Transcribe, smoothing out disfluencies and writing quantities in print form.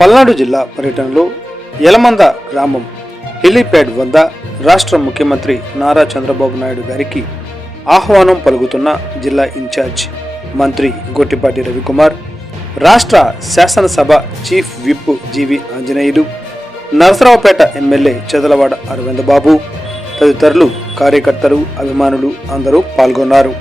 పల్నాడు జిల్లా పర్యటనలో యలమంద గ్రామం హెలీప్యాడ్ వద్ద రాష్ట్ర ముఖ్యమంత్రి నారా చంద్రబాబు నాయుడు గారికి ఆహ్వానం పలుకుతున్న జిల్లా ఇన్ఛార్జ్ మంత్రి గొట్టిపాటి రవికుమార్, రాష్ట్ర శాసనసభ చీఫ్ విప్ జీవి ఆంజనేయులు, నరసరావుపేట ఎమ్మెల్యే చదలవాడ అరవింద్ బాబు తదితరులు, కార్యకర్తలు, అభిమానులు అందరూ పాల్గొన్నారు.